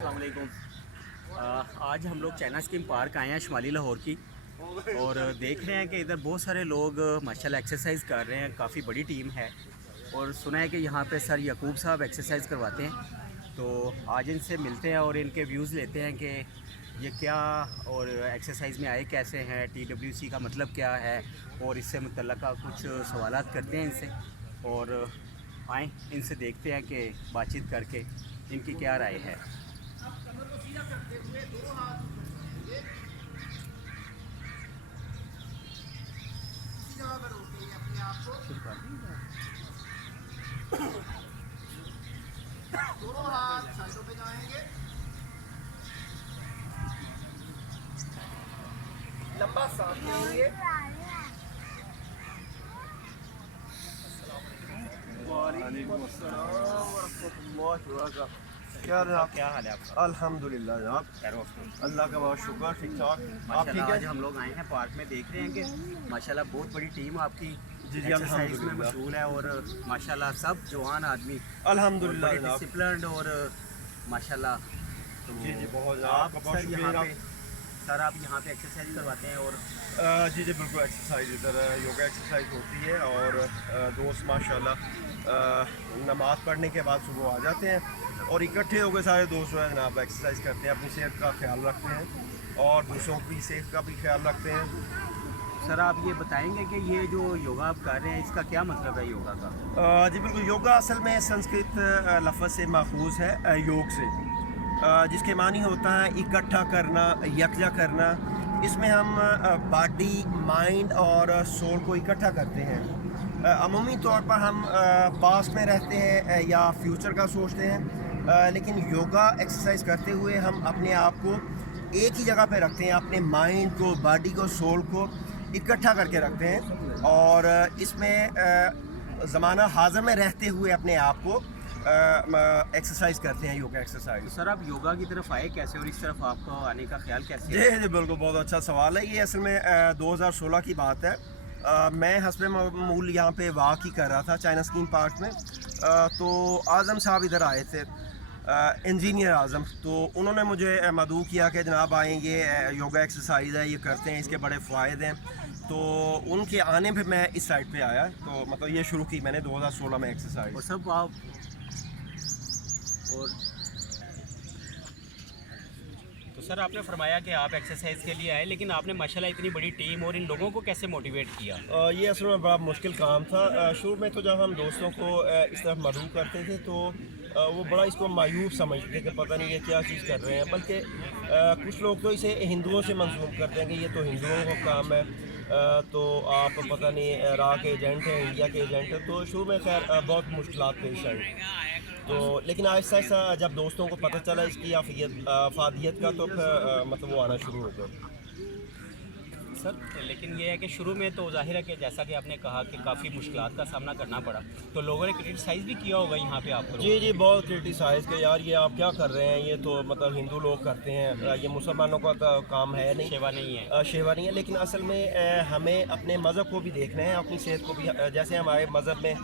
السلام علیکم۔ آج ہم لوگ چائنا اسکیم پارک آئے ہیں شمالی لاہور کی، اور دیکھ رہے ہیں کہ ادھر بہت سارے لوگ ماشاءاللہ ایکسرسائز کر رہے ہیں، کافی بڑی ٹیم ہے، اور سنا ہے کہ یہاں پہ سر یعقوب صاحب ایکسرسائز کرواتے ہیں، تو آج ان سے ملتے ہیں اور ان کے ویوز لیتے ہیں کہ یہ کیا اور ایکسرسائز میں آئے کیسے ہیں، TWC کا مطلب کیا ہے، اور اس سے متعلقہ کچھ سوالات کرتے ہیں ان سے، اور آئیں ان سے دیکھتے ہیں کہ بات چیت کر کے ان کی کیا رائے ہے۔ کمر کو سیدھا کرتے ہوئے دو ہاتھ اسی جگہ پر روکیں اپنے آپ کو، دونوں ہاتھ سائڈوں پہ جائیں گے، لمبا سانس لیں گے۔ وعلیکم السلام ورحمۃ اللہ وبرکاتہ۔ کیا حال ہے آپ کا؟ الحمدللہ جناب، خیر و عافیت؟ اللہ کا بہت شکر، ٹھیک ٹھاک۔ آپ ماشاءاللہ ٹھیک آج ہیں؟ ہم لوگ آئے ہیں پارک میں، دیکھ رہے ہیں کہ ماشاءاللہ بہت بڑی ٹیم آپ کی جی ایکسرسائز میں الحمدللہ مشغول ہے، اور ماشاءاللہ سب جوان آدمی الحمدللہ بڑے جناب۔ ڈسپلنڈ اور ماشاءاللہ۔ تو جی بہت آپ کا بہت سر شکریہ یہاں جناب۔ پہ سر آپ یہاں پہ ایکسرسائز کرواتے ہیں، اور جی بالکل، ایکسرسائز ادھر یوگا ایکسرسائز ہوتی ہے، اور دوست ماشاءاللہ نماز پڑھنے کے بعد صبح آ جاتے ہیں اور اکٹھے ہو کے سارے دوست جو ہے جناب ایکسرسائز کرتے ہیں، اپنی صحت کا خیال رکھتے ہیں اور دوسروں کی صحت کا بھی خیال رکھتے ہیں۔ سر آپ یہ بتائیں گے کہ یہ جو یوگا آپ کر رہے ہیں اس کا کیا مطلب ہے یوگا کا؟ جی بالکل، یوگا اصل میں سنسکرت لفظ سے ماخوذ ہے، یوگ سے، جس کے معنی ہوتا ہے اکٹھا کرنا، یکجا کرنا۔ اس میں ہم باڈی، مائنڈ اور سول کو اکٹھا کرتے ہیں۔ عمومی طور پر ہم پاسٹ میں رہتے ہیں یا فیوچر کا سوچتے ہیں، لیکن یوگا ایکسرسائز کرتے ہوئے ہم اپنے آپ کو ایک ہی جگہ پہ رکھتے ہیں، اپنے مائنڈ کو، باڈی کو، سول کو اکٹھا کر کے رکھتے ہیں، اور اس میں زمانہ حاضر میں رہتے ہوئے اپنے آپ کو ایکسرسائز کرتے ہیں، یوگا ایکسرسائز۔ سر آپ یوگا کی طرف آئے کیسے، اور اس طرف آپ کو آنے کا خیال کیسے ہے؟ جی بالکل، بہت اچھا سوال ہے۔ یہ اصل میں 2016 کی بات ہے۔ میں حسب معمول یہاں پہ واک ہی کر رہا تھا چائنا اسکیم پارک میں، تو اعظم صاحب ادھر آئے تھے، انجینئر اعظم، تو انہوں نے مجھے مدعو کیا کہ جناب آئیں، یہ یوگا ایکسرسائز ہے، یہ کرتے ہیں، اس کے بڑے فوائد ہیں۔ تو ان کے آنے پہ میں اس سائڈ پہ آیا، تو مطلب یہ شروع کی میں نے 2016 میں ایکسرسائز۔ اور سب آپ اور تو سر آپ نے فرمایا کہ آپ ایکسرسائز کے لیے آئے، لیکن آپ نے ماشاءاللہ اتنی بڑی ٹیم اور ان لوگوں کو کیسے موٹیویٹ کیا؟ یہ اصل میں بڑا مشکل کام تھا۔ شروع میں تو جب ہم دوستوں کو اس طرف مدعو کرتے تھے تو وہ بڑا اس کو مایوب سمجھتے تھے کہ پتہ نہیں یہ کیا چیز کر رہے ہیں، بلکہ کچھ لوگ تو اسے ہندوؤں سے منسوب کرتے ہیں کہ یہ تو ہندوؤں کا کام ہے، تو آپ پتہ نہیں عراق کے ایجنٹ ہیں، انڈیا کے ایجنٹ ہیں۔ تو شروع میں خیر بہت مشکلات پیش آئیں، تو لیکن آہستہ آہستہ جب دوستوں کو پتہ چلا اس کی افادیت کا، تو پھر مطلب وہ آنا شروع ہو گیا۔ سر لیکن یہ ہے کہ شروع میں تو ظاہر ہے کہ جیسا کہ آپ نے کہا کہ کافی مشکلات کا سامنا کرنا پڑا، تو لوگوں نے کرٹیسائز بھی کیا ہوگا یہاں پہ آپ کو؟ جی بہت کرٹیسائز کہ یار یہ آپ کیا کر رہے ہیں، یہ تو مطلب ہندو لوگ کرتے ہیں، یہ مسلمانوں کا کام ہے نہیں، شیوا نہیں ہے، شیوا نہیں ہے۔ لیکن اصل میں ہمیں اپنے مذہب کو بھی دیکھنا ہے، اپنی صحت کو بھی، جیسے ہمارے مذہب میں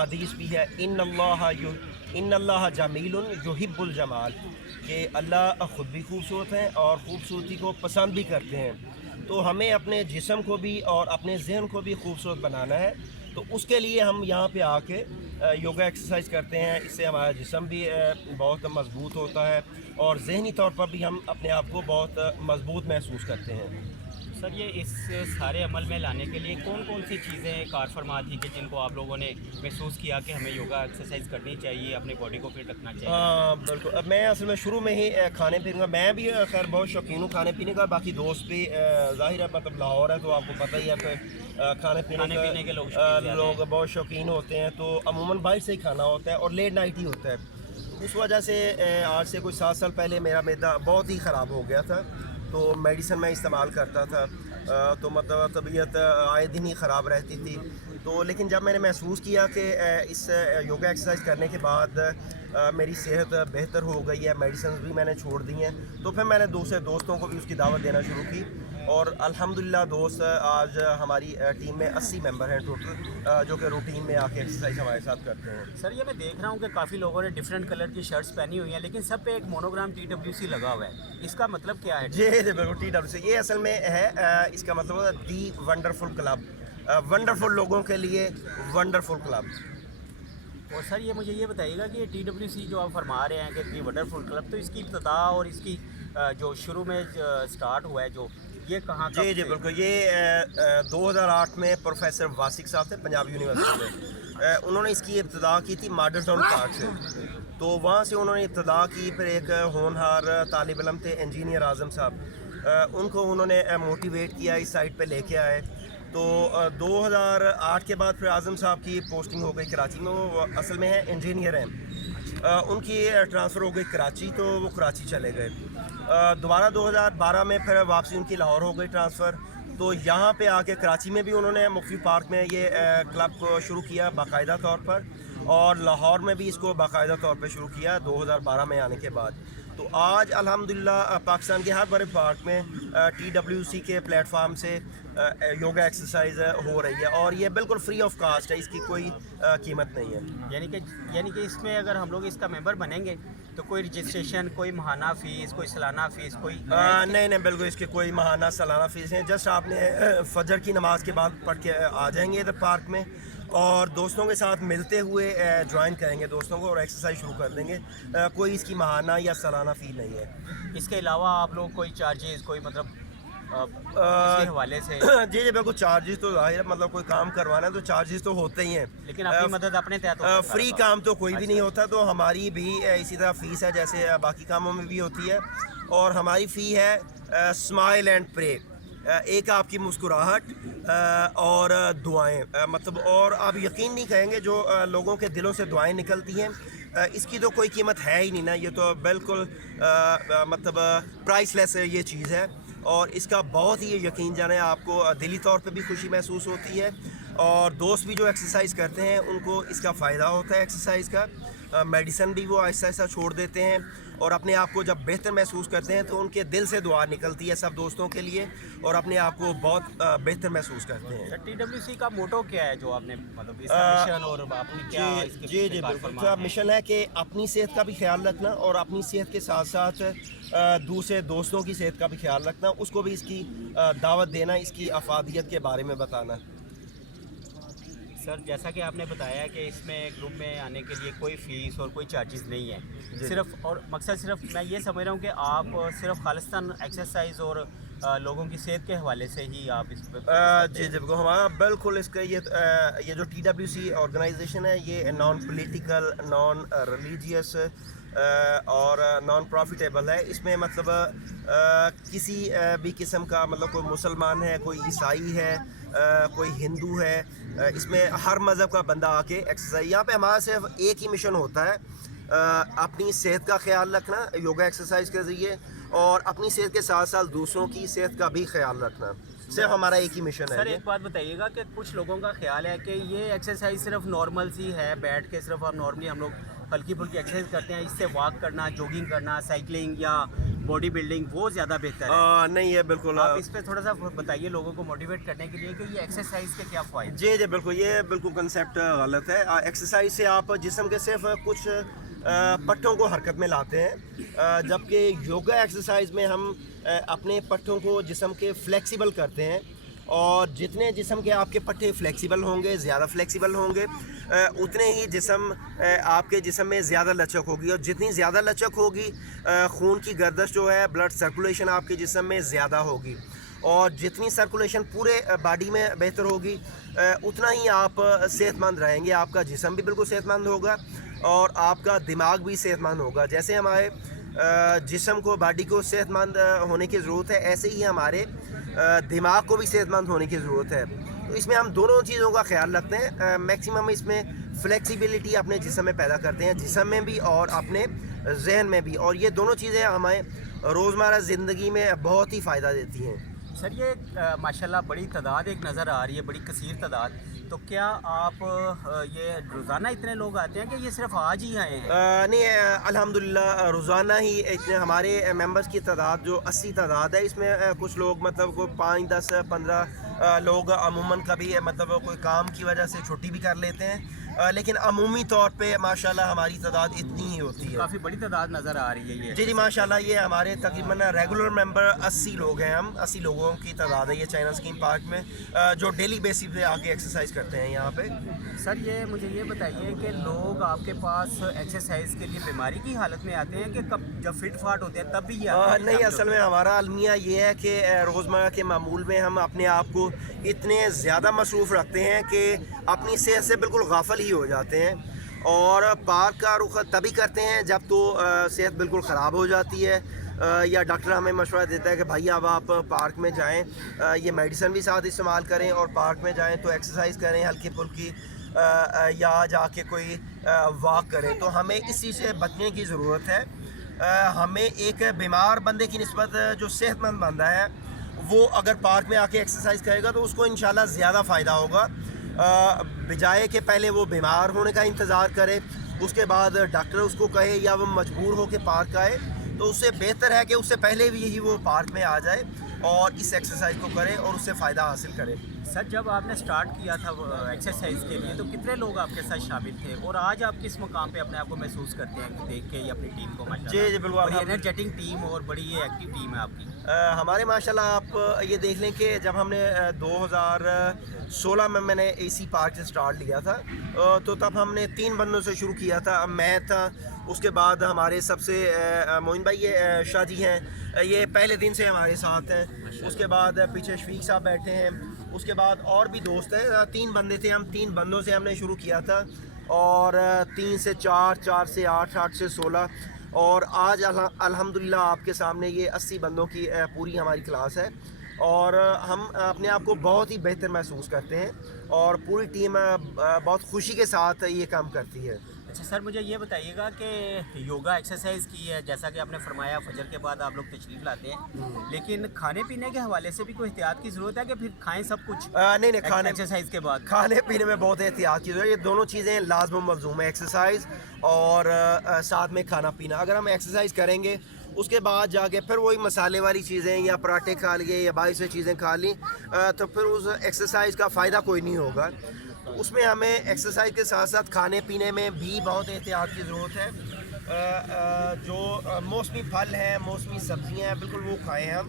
حدیث بھی ہے، ان اللہ جمیل یحب الجمال، کہ اللہ خود بھی خوبصورت ہیں اور خوبصورتی کو پسند بھی کرتے ہیں۔ تو ہمیں اپنے جسم کو بھی اور اپنے ذہن کو بھی خوبصورت بنانا ہے، تو اس کے لیے ہم یہاں پہ آ کے یوگا ایکسرسائز کرتے ہیں۔ اس سے ہمارا جسم بھی بہت مضبوط ہوتا ہے، اور ذہنی طور پر بھی ہم اپنے آپ کو بہت مضبوط محسوس کرتے ہیں۔ سر یہ اس سارے عمل میں لانے کے لیے کون کون سی چیزیں کار فرما تھی کہ جن کو آپ لوگوں نے محسوس کیا کہ ہمیں یوگا ایکسرسائز کرنی چاہیے، اپنے باڈی کو فٹ رکھنا چاہیے؟ ہاں بالکل، اب میں اصل میں شروع میں ہی کھانے پینے کا، میں بھی خیر بہت شوقین ہوں کھانے پینے کا، باقی دوست بھی ظاہر ہے، مطلب لاہور ہے تو آپ کو پتہ ہی ہے کہ کھانے پینے کے لوگ بہت شوقین ہوتے ہیں، تو عموماً باہر سے ہی کھانا ہوتا ہے اور لیٹ نائٹ ہی ہوتا ہے۔ اس وجہ سے آج سے کوئی 7 سال پہلے میرا معدہ بہت ہی خراب ہو گیا تھا، تو میڈیسن میں استعمال کرتا تھا، تو مطلب طبیعت آئے دن ہی خراب رہتی تھی۔ تو لیکن جب میں نے محسوس کیا کہ اس یوگا ایکسرسائز کرنے کے بعد میری صحت بہتر ہو گئی ہے, میڈیسنز بھی میں نے چھوڑ دی ہیں, تو پھر میں نے دوسرے دوستوں کو بھی اس کی دعوت دینا شروع کی, اور الحمدللہ دوست آج ہماری ٹیم میں 80 ممبر ہیں ٹوٹل, جو کہ روٹین میں آ کے ایکسرسائز ہمارے ساتھ کرتے ہیں. سر یہ میں دیکھ رہا ہوں کہ کافی لوگوں نے ڈفرینٹ کلر کی شرٹس پہنی ہوئی ہیں, لیکن سب پہ ایک مونوگرام TWC لگا ہوا ہے, اس کا مطلب کیا ہے؟ جی بالکل TWC یہ اصل میں ہے, اس کا مطلب ہے دی ونڈرفل کلب, ونڈرفل لوگوں کے لیے ونڈرفل کلب. اور سر یہ مجھے یہ بتائیے گا کہ یہ TWC جو آپ فرما رہے ہیں کہ دی ونڈرفل کلب, تو اس کی ابتدا اور اس کی جو شروع میں سٹارٹ ہوا ہے جو یہ کہاں کا؟ جی بالکل, یہ 2008 میں پروفیسر واسق صاحب تھے پنجاب یونیورسٹی میں, انہوں نے اس کی ابتدا کی تھی ماڈل ٹاؤن پارک سے, تو وہاں سے انہوں نے ابتدا کی. پھر ایک ہونہار طالب علم تھے انجینئر اعظم صاحب, ان کو انہوں نے موٹیویٹ کیا, اس سائٹ پہ لے کے آئے. تو 2008 کے بعد پھر اعظم صاحب کی پوسٹنگ ہو گئی کراچی میں, وہ اصل میں ہے انجینئر ہیں, ان کی ٹرانسفر ہو گئی کراچی, تو وہ کراچی چلے گئے. دوبارہ 2012 میں پھر واپسی ان کی لاہور ہو گئی ٹرانسفر, تو یہاں پہ آ کے کراچی میں بھی انہوں نے مفتی پارک میں یہ کلب کو شروع کیا باقاعدہ طور پر, اور لاہور میں بھی اس کو باقاعدہ طور پہ شروع کیا 2012 میں آنے کے بعد. تو آج الحمدللہ پاکستان کے ہر بڑے پارک میں TWC کے پلیٹ فارم سے یوگا ایکسرسائز ہو رہی ہے, اور یہ بالکل فری آف کاسٹ ہے, اس کی کوئی قیمت نہیں ہے. یعنی کہ اس میں اگر ہم لوگ اس کا ممبر بنیں گے تو کوئی رجسٹریشن, کوئی ماہانہ فیس, کوئی سالانہ فیس, کوئی نہیں بالکل, اس کے کوئی ماہانہ سالانہ فیس ہیں. جسٹ آپ نے فجر کی نماز کے بعد پڑھ کے آ جائیں گے ادھر پارک میں, اور دوستوں کے ساتھ ملتے ہوئے جوائن کریں گے دوستوں کو, اور ایکسرسائز شروع کر دیں گے. کوئی اس کی ماہانہ یا سالانہ فی نہیں ہے. اس کے علاوہ آپ لوگ کوئی چارجز, کوئی مطلب اس کے حوالے سے؟ جی بالکل, چارجز تو ظاہر ہے, مطلب کوئی کام کروانا ہے تو چارجز تو ہوتے ہی ہیں, لیکن اپنی مدد اپنے تحت فری کام تو کوئی بھی نہیں ہوتا. تو ہماری بھی اسی طرح فیس ہے جیسے باقی کاموں میں بھی ہوتی ہے, اور ہماری فی ہے اسمائل اینڈ پرے, ایک آپ کی مسکراہٹ اور دعائیں, مطلب, اور آپ یقین نہیں کہیں گے جو لوگوں کے دلوں سے دعائیں نکلتی ہیں, اس کی تو کوئی قیمت ہے ہی نہیں نا. یہ تو بالکل مطلب پرائس لیس یہ چیز ہے, اور اس کا بہت ہی یقین جانے آپ کو دلی طور پہ بھی خوشی محسوس ہوتی ہے, اور دوست بھی جو ایکسرسائز کرتے ہیں ان کو اس کا فائدہ ہوتا ہے ایکسرسائز کا. میڈیسن بھی وہ آہستہ آہستہ چھوڑ دیتے ہیں, اور اپنے آپ کو جب بہتر محسوس کرتے ہیں تو ان کے دل سے دعا نکلتی ہے سب دوستوں کے لیے, اور اپنے آپ کو بہت بہتر محسوس کرتے ہیں. TWC کا موٹو کیا ہے جو آپ نے مطلب اس کا مشن اور اپنی کیا اس کے جی بالکل, تو مشن ہے کہ اپنی صحت کا بھی خیال رکھنا, اور اپنی صحت کے ساتھ ساتھ دوسرے دوستوں کی صحت کا بھی خیال رکھنا, اس کو بھی اس کی دعوت دینا, اس کی افادیت کے بارے میں بتانا. سر جیسا کہ آپ نے بتایا کہ اس میں گروپ میں آنے کے لیے کوئی فیس اور کوئی چارجز نہیں ہے, صرف اور مقصد صرف میں یہ سمجھ رہا ہوں کہ آپ صرف خالصتاً ایکسرسائز اور لوگوں کی صحت کے حوالے سے ہی آپ اس پہ جی بالکل, ہمارا بالکل اس کا یہ جو TWC آرگنائزیشن ہے یہ نان پولیٹیکل, نان ریلیجیس اور نان پروفیٹیبل ہے. اس میں مطلب کسی بھی قسم کا, مطلب کوئی مسلمان ہے, کوئی عیسائی ہے, کوئی ہندو ہے, اس میں ہر مذہب کا بندہ آ کے ایکسرسائز, یہاں پہ ہمارا صرف ایک ہی مشن ہوتا ہے, اپنی صحت کا خیال رکھنا یوگا ایکسرسائز کے ذریعے, اور اپنی صحت کے ساتھ ساتھ دوسروں کی صحت کا بھی خیال رکھنا, صرف ہمارا ایک ہی مشن ہے. سر ایک بات بتائیے گا کہ کچھ لوگوں کا خیال ہے کہ یہ ایکسرسائز صرف نارمل سی ہے, بیٹھ کے صرف نارملی ہم لوگ ہلکی پھلکی ایکسرسائز کرتے ہیں, اس سے واک کرنا, جوگنگ کرنا, سائیکلنگ یا باڈی بلڈنگ وہ زیادہ بہتر ہے. نہیں ہے بالکل, آپ اس پہ تھوڑا سا بتائیے لوگوں کو موٹیویٹ کرنے کے لیے کہ یہ ایکسرسائز کے کیا فائدے. جی بالکل, یہ بالکل کنسیپٹ غلط ہے. ایکسرسائز سے آپ جسم کے صرف کچھ پٹھوں کو حرکت میں لاتے ہیں, جبکہ یوگا ایکسرسائز میں ہم اپنے پٹھوں کو جسم کے فلیکسیبل کرتے ہیں, اور جتنے جسم کے آپ کے پٹھے فلیکسیبل ہوں گے, زیادہ فلیکسیبل ہوں گے, اتنے ہی جسم آپ کے جسم میں زیادہ لچک ہوگی, اور جتنی زیادہ لچک ہوگی خون کی گردش جو ہے, بلڈ سرکولیشن آپ کے جسم میں زیادہ ہوگی, اور جتنی سرکولیشن پورے باڈی میں بہتر ہوگی اتنا ہی آپ صحت مند رہیں گے. آپ کا جسم بھی بالکل صحت مند ہوگا, اور آپ کا دماغ بھی صحت مند ہوگا. جیسے ہمارے جسم کو, باڈی کو صحت مند ہونے کی ضرورت ہے, ایسے ہی ہمارے دماغ کو بھی صحت مند ہونے کی ضرورت ہے. تو اس میں ہم دونوں چیزوں کا خیال رکھتے ہیں. میکسیمم اس میں فلیکسیبلٹی اپنے جسم میں پیدا کرتے ہیں, جسم میں بھی اور اپنے ذہن میں بھی, اور یہ دونوں چیزیں ہمیں روزمرہ زندگی میں بہت ہی فائدہ دیتی ہیں. سر یہ ماشاءاللہ بڑی تعداد ایک نظر آ رہی ہے، بڑی کثیر تعداد، تو کیا آپ یہ روزانہ اتنے لوگ آتے ہیں کہ یہ صرف آج ہی آئے ہیں؟ نہیں، الحمدللہ روزانہ ہی اتنے ہمارے ممبرس کی تعداد جو 80 تعداد ہے، اس میں کچھ لوگ مطلب کوئی 5 10 15 لوگ عموماً کبھی مطلب کوئی کام کی وجہ سے چھٹی بھی کر لیتے ہیں، لیکن عمومی طور پہ ماشاءاللہ ہماری تعداد اتنی ہی ہوتی ہے. کافی بڑی تعداد نظر آ رہی ہے یہ. جی ماشاءاللہ یہ ہمارے تقریباً ریگولر ممبر 80 لوگ ہیں، ہم 80 لوگوں کی تعداد ہے یہ چائنا اسکیم پارک میں جو ڈیلی بیسس پہ آ کے ایکسرسائز کرتے ہیں یہاں پہ. سر یہ مجھے یہ بتائیے کہ لوگ آپ کے پاس ایکسرسائز کے لیے بیماری کی حالت میں آتے ہیں کہ کب جب فٹ فاٹ ہوتے ہیں تب بھی یہ آتے ہیں؟ نہیں، اصل میں ہمارا المیہ یہ ہے کہ روزمرہ کے معمول میں ہم اپنے آپ کو اتنے زیادہ مصروف رکھتے ہیں کہ اپنی صحت سے بالکل غافل ہی ہو جاتے ہیں، اور پارک کا رخ تبھی کرتے ہیں جب تو صحت بالکل خراب ہو جاتی ہے یا ڈاکٹر ہمیں مشورہ دیتا ہے کہ بھائی اب آپ پارک میں جائیں، یہ میڈیسن بھی ساتھ استعمال کریں اور پارک میں جائیں تو ایکسرسائز کریں ہلکی پھلکی یا جا کے کوئی واک کریں. تو ہمیں اس چیز سے بچنے کی ضرورت ہے. ہمیں ایک بیمار بندے کی نسبت جو صحت مند بندہ ہے وہ اگر پارک میں آ کے ایکسرسائز کرے گا تو اس کو انشاءاللہ زیادہ فائدہ ہوگا، بجائے کہ پہلے وہ بیمار ہونے کا انتظار کرے اس کے بعد ڈاکٹر اس کو کہے یا وہ مجبور ہو کے پارک آئے. تو اس سے بہتر ہے کہ اس سے پہلے بھی یہی وہ پارک میں آ جائے اور اس ایکسرسائز کو کرے اور اس سے فائدہ حاصل کرے. سر جب آپ نے سٹارٹ کیا تھا ایکسرسائز کے لیے تو کتنے لوگ آپ کے ساتھ شامل تھے، اور آج آپ کس مقام پہ اپنے آپ کو محسوس کرتے ہیں کہ دیکھ کے یہ اپنی ٹیم کو؟ جی بالکل، بڑی انرجیٹک ٹیم اور بڑی یہ ایکٹیو ٹیم ہے آپ کی. ہمارے ماشاءاللہ آپ یہ دیکھ لیں کہ جب ہم نے 2016 میں نے اے سی پارک سے سٹارٹ لیا تھا تو تب ہم نے 3 بندوں سے شروع کیا تھا. میں تھا، اس کے بعد ہمارے سب سے معین بھائی یہ شاہ جی ہیں، یہ پہلے دن سے ہمارے ساتھ ہیں. اس کے بعد پیچھے شفیق صاحب بیٹھے ہیں. اس کے بعد اور بھی دوست ہیں. 3 بندے تھے، ہم 3 بندوں سے ہم نے شروع کیا تھا، اور 3 سے 4، 4 سے 8، 8 سے 16، اور آج الحمدللہ آپ کے سامنے یہ 80 بندوں کی پوری ہماری کلاس ہے، اور ہم اپنے آپ کو بہت ہی بہتر محسوس کرتے ہیں اور پوری ٹیم بہت خوشی کے ساتھ یہ کام کرتی ہے. اچھا سر مجھے یہ بتائیے گا کہ یوگا ایکسرسائز کی ہے جیسا کہ آپ نے فرمایا فجر کے بعد آپ لوگ تشریف لاتے ہیں، لیکن کھانے پینے کے حوالے سے بھی کوئی احتیاط کی ضرورت ہے کہ پھر کھائیں سب کچھ؟ نہیں، کھانے ایکسرسائز کے بعد کھانے پینے میں بہت احتیاط کی ضرورت ہے. یہ دونوں چیزیں لازم و ملزوم ہے، ایکسرسائز اور ساتھ میں کھانا پینا. اگر ہم ایکسرسائز کریں گے اس کے بعد جا کے پھر وہی مسالے والی چیزیں یا پراٹھے کھا لیے یا باہر سے چیزیں کھا لیں تو پھر اس ایکسرسائز کا فائدہ کوئی نہیں ہوگا. اس میں ہمیں ایکسرسائز کے ساتھ ساتھ کھانے پینے میں بھی بہت احتیاط کی ضرورت ہے. جو موسمی پھل ہیں، موسمی سبزیاں ہیں، بالکل وہ کھائیں ہم.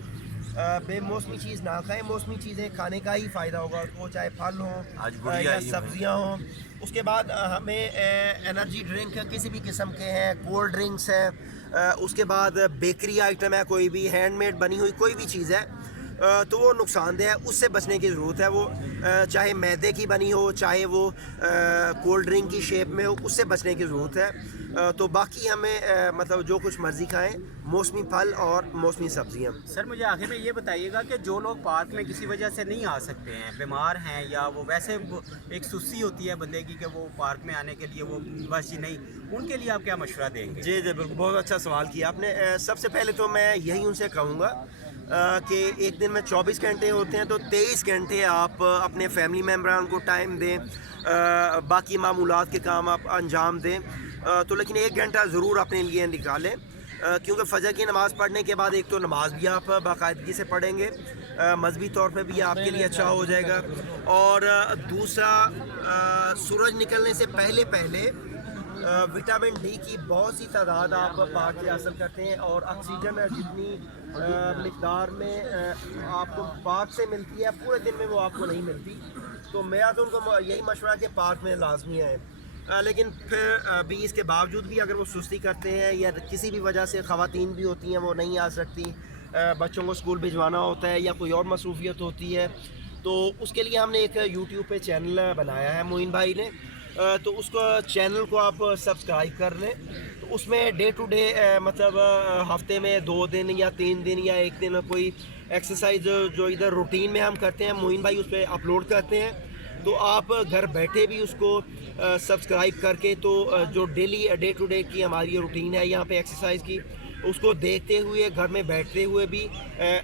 بے موسمی چیز نہ کھائیں. موسمی چیزیں کھانے کا ہی فائدہ ہوگا، وہ چاہے پھل ہوں یا سبزیاں ہوں. اس کے بعد ہمیں انرجی ڈرنک کسی بھی قسم کے ہیں، کولڈ ڈرنکس ہیں، اس کے بعد بیکری آئٹم ہے، کوئی بھی ہینڈ میڈ بنی ہوئی کوئی بھی چیز ہے تو وہ نقصان دہ ہے، اس سے بچنے کی ضرورت ہے. وہ چاہے میدے کی بنی ہو، چاہے وہ کولڈ ڈرنک کی شیپ میں ہو، اس سے بچنے کی ضرورت ہے. تو باقی ہمیں مطلب جو کچھ مرضی کھائیں، موسمی پھل اور موسمی سبزیاں. سر مجھے آخر میں یہ بتائیے گا کہ جو لوگ پارک میں کسی وجہ سے نہیں آ سکتے ہیں، بیمار ہیں یا وہ ویسے ایک سستی ہوتی ہے بندے کی کہ وہ پارک میں آنے کے لیے وہ بس جی نہیں، ان کے لیے آپ کیا مشورہ دیں گے؟ جی بالکل، بہت اچھا سوال کیا آپ نے. سب سے پہلے تو میں یہی ان سے کہوں گا کہ ایک دن میں 24 گھنٹے ہوتے ہیں تو 23 گھنٹے آپ اپنے فیملی ممبران کو ٹائم دیں، باقی معمولات کے کام آپ انجام دیں. تو لیکن 1 گھنٹہ ضرور اپنے لیے نکالیں، کیونکہ فجر کی نماز پڑھنے کے بعد ایک تو نماز بھی آپ باقاعدگی سے پڑھیں گے، مذہبی طور پہ بھی آپ کے لیے اچھا ہو جائے گا. اور دوسرا، سورج نکلنے سے پہلے وٹامن ڈی کی بہت سی تعداد آپ پارک سے حاصل کرتے ہیں، اور آکسیجن جتنی مقدار میں آپ کو پارک سے ملتی ہے پورے دن میں وہ آپ کو نہیں ملتی. تو میرا تو ان کو یہی مشورہ کہ پارک میں لازمی ہے. لیکن پھر بھی اس کے باوجود بھی اگر وہ سستی کرتے ہیں یا کسی بھی وجہ سے خواتین بھی ہوتی ہیں وہ نہیں آ سکتی، بچوں کو اسکول بھجوانا ہوتا ہے یا کوئی اور مصروفیت ہوتی ہے، تو اس کے لیے ہم نے ایک یوٹیوب پہ چینل بنایا ہے معین بھائی نے. تو اس کو چینل کو آپ سبسکرائب کر لیں. تو اس میں ڈے ٹو ڈے مطلب ہفتے میں 2 دن یا 3 دن یا 1 دن کوئی ایکسرسائز جو ادھر روٹین میں ہم کرتے ہیں معین بھائی اس پہ اپلوڈ کرتے ہیں. تو آپ گھر بیٹھے بھی اس کو سبسکرائب کر کے تو جو ڈے ٹو ڈے کی ہماری روٹین ہے یہاں پہ ایکسرسائز کی اس کو دیکھتے ہوئے گھر میں بیٹھتے ہوئے بھی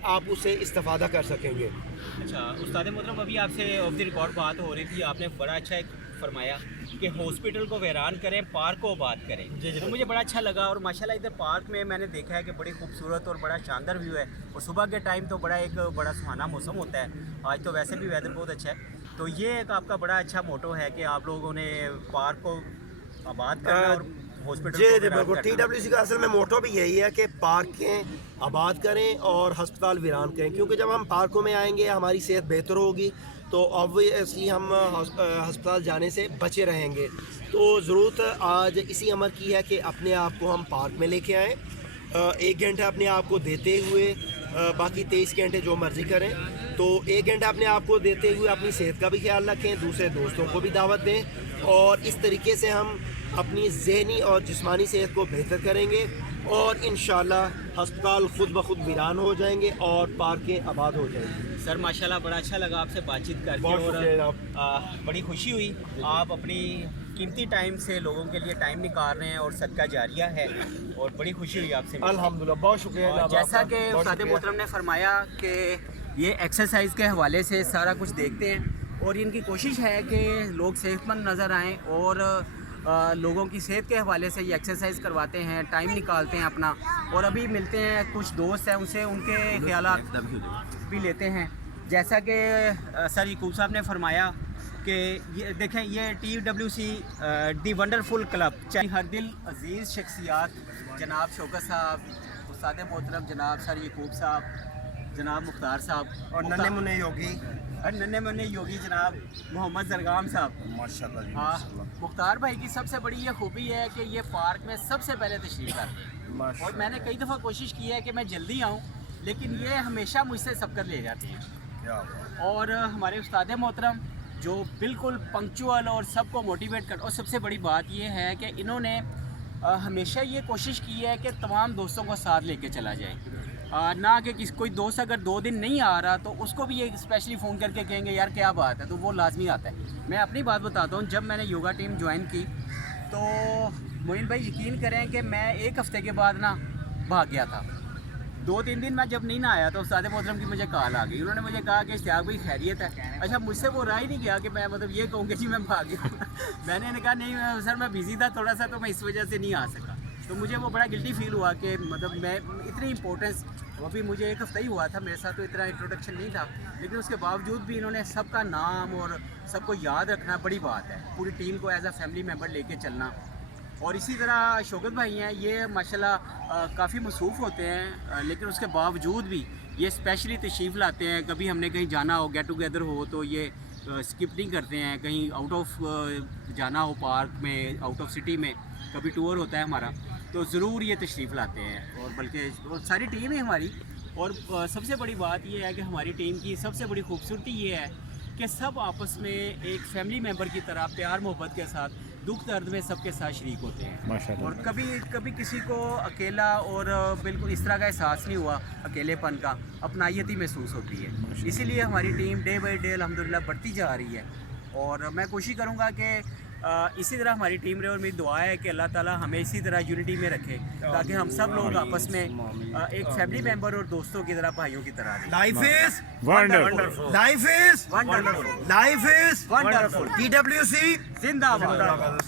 آپ اس سے استفادہ کر سکیں گے. اچھا استاد محترم, ابھی آپ سے آف دی ریکارڈ بات ہو رہی تھی, آپ نے بڑا اچھا ایک فرمایا کہ ہاسپٹل کو ویران کریں, پارک کو آباد کریں. تو مجھے بڑا اچھا لگا, اور ماشاءاللہ ادھر پارک میں نے دیکھا ہے کہ بڑی خوبصورت اور بڑا شاندار ویو ہے, اور صبح کے ٹائم تو بڑا سہانا موسم ہوتا ہے. آج تو ویسے بھی ویدر بہت اچھا ہے. تو یہ ایک آپ کا بڑا اچھا موٹو ہے کہ آپ لوگوں نے پارک کو آباد کرنا اور ہاسپٹل جی کو جی ویران بالکل. کرنا. TWC کا اصل میں موٹو بھی یہی ہے کہ پارکیں آباد کریں اور ہسپتال ویران کریں, کیونکہ جب ہم پارکوں میں آئیں گے ہماری صحت بہتر ہوگی تو آبویسلی ہم ہسپتال جانے سے بچے رہیں گے. تو ضرورت آج اسی عمر کی ہے کہ اپنے آپ کو ہم پارک میں لے کے آئیں, 1 گھنٹہ اپنے آپ کو دیتے ہوئے, باقی 23 گھنٹے جو مرضی کریں. تو 1 گھنٹہ اپنے آپ کو دیتے ہوئے اپنی صحت کا بھی خیال رکھیں, دوسرے دوستوں کو بھی دعوت دیں, اور اس طریقے سے ہم اپنی ذہنی اور جسمانی صحت کو بہتر کریں گے, اور انشاءاللہ ہسپتال خود بخود ویران ہو جائیں گے اور پارکیں آباد ہو جائیں گی. سر ماشاءاللہ بڑا اچھا لگا آپ سے بات چیت کر کے, بہت شکریہ اور جناب. بڑی خوشی ہوئی. آپ اپنی قیمتی ٹائم سے لوگوں کے لیے ٹائم نکال رہے ہیں اور صدقہ جاریہ ہے, اور بڑی خوشی ہوئی آپ سے مل کے. الحمدللہ, بہت شکریہ اور جناب. جیسا آپ کا کہ بہت استاد شکریہ. محترم نے فرمایا کہ یہ ایکسرسائز کے حوالے سے سارا کچھ دیکھتے ہیں, اور ان کی کوشش ہے کہ لوگ صحت مند نظر آئیں, اور لوگوں کی صحت کے حوالے سے یہ ایکسرسائز کرواتے ہیں, ٹائم نکالتے ہیں اپنا. اور ابھی ملتے ہیں, کچھ دوست ہیں, ان سے ان کے خیالات بھی لیتے ہیں. جیسا کہ سر یعقوب صاحب نے فرمایا کہ یہ دیکھیں, یہ TWC دی ونڈرفل کلب, چاہے ہر دل عزیز شخصیات جناب شوکت صاحب, استاد محترم جناب سر یعقوب صاحب, جناب مختار صاحب, اور ننے منے یوگی ننے منے یوگی جناب محمد زرگام صاحب. ماشاءاللہ جی, ہاں, مختار بھائی کی سب سے بڑی یہ خوبی ہے کہ یہ پارک میں سب سے پہلے تشریف لاتے ہیں, اور میں نے کئی دفعہ کوشش کی ہے کہ میں جلدی آؤں, لیکن یہ ہمیشہ مجھ سے سب کر لے جاتے ہیں. اور ہمارے استاد محترم جو بالکل پنکچوئل اور سب کو موٹیویٹ کر, اور سب سے بڑی بات یہ ہے کہ انہوں نے ہمیشہ یہ کوشش کی ہے کہ تمام دوستوں کو ساتھ لے کے چلا جائے, نہ کہ کوئی دوست اگر 2 دن نہیں آ رہا تو اس کو بھی یہ اسپیشلی فون کر کے کہیں گے یار کیا بات ہے, تو وہ لازمی آتا ہے. میں اپنی بات بتاتا ہوں, جب میں نے یوگا ٹیم جوائن کی تو معین بھائی یقین کریں کہ میں 1 ہفتے کے بعد نا بھاگ گیا تھا. 2-3 دن میں جب نہیں نہ آیا تو استاد محترم کی مجھے کال آ گئی. انہوں نے مجھے کہا کہ اشتیاق بھائی خیریت ہے. اچھا, مجھ سے وہ رہا ہی نہیں گیا کہ میں مطلب یہ کہوں کہ جی میں بھاگ گیا. میں نے کہا نہیں سر, میں بزی تھا تھوڑا سا, تو میں اس وجہ سے نہیں آ سکا. تو مجھے وہ بڑا گلٹی فیل ہوا کہ مطلب میں اتنی امپورٹنس, وہ بھی مجھے 1 ہفتہ ہی ہوا تھا, میرے ساتھ تو اتنا انٹروڈکشن نہیں تھا, لیکن اس کے باوجود بھی انہوں نے سب کا نام اور سب کو یاد رکھنا بڑی بات ہے. پوری ٹیم کو ایز اے فیملی ممبر لے کے چلنا. اور اسی طرح شوکت بھائی ہیں, یہ ماشاءاللہ کافی مصروف ہوتے ہیں, لیکن اس کے باوجود بھی یہ اسپیشلی تشریف لاتے ہیں. کبھی ہم نے کہیں جانا ہو, گیٹ ٹوگیدر ہو, تو یہ اسکپ نہیں کرتے ہیں. کہیں آؤٹ آف جانا ہو پارک میں, آؤٹ آف سٹی میں کبھی ٹور ہوتا ہے ہمارا, تو ضرور یہ تشریف لاتے ہیں. اور بلکہ ساری ٹیم ہے ہماری. اور سب سے بڑی بات یہ ہے کہ ہماری ٹیم کی سب سے بڑی خوبصورتی یہ ہے کہ سب آپس میں ایک فیملی ممبر کی طرح پیار محبت کے ساتھ دکھ درد میں سب کے ساتھ شریک ہوتے ہیں. اور کبھی کسی کو اکیلا اور بالکل اس طرح کا احساس نہیں ہوا, اکیلے پن کا, اپنائیت ہی محسوس ہوتی ہے. اسی لیے ہماری ٹیم ڈے بائی ڈے الحمدللہ بڑھتی جا رہی ہے. اور میں کوشش کروں گا کہ اسی طرح ہماری ٹیم رہے, اور میری دعا ہے کہ اللہ تعالیٰ ہمیں اسی طرح یونٹی میں رکھے, تاکہ ہم سب لوگ آپس میں ایک فیملی ممبر اور دوستوں کی طرح, بھائیوں کی طرح رہیں. Life is wonderful, life is wonderful, life is wonderful. TWC زندہ باد.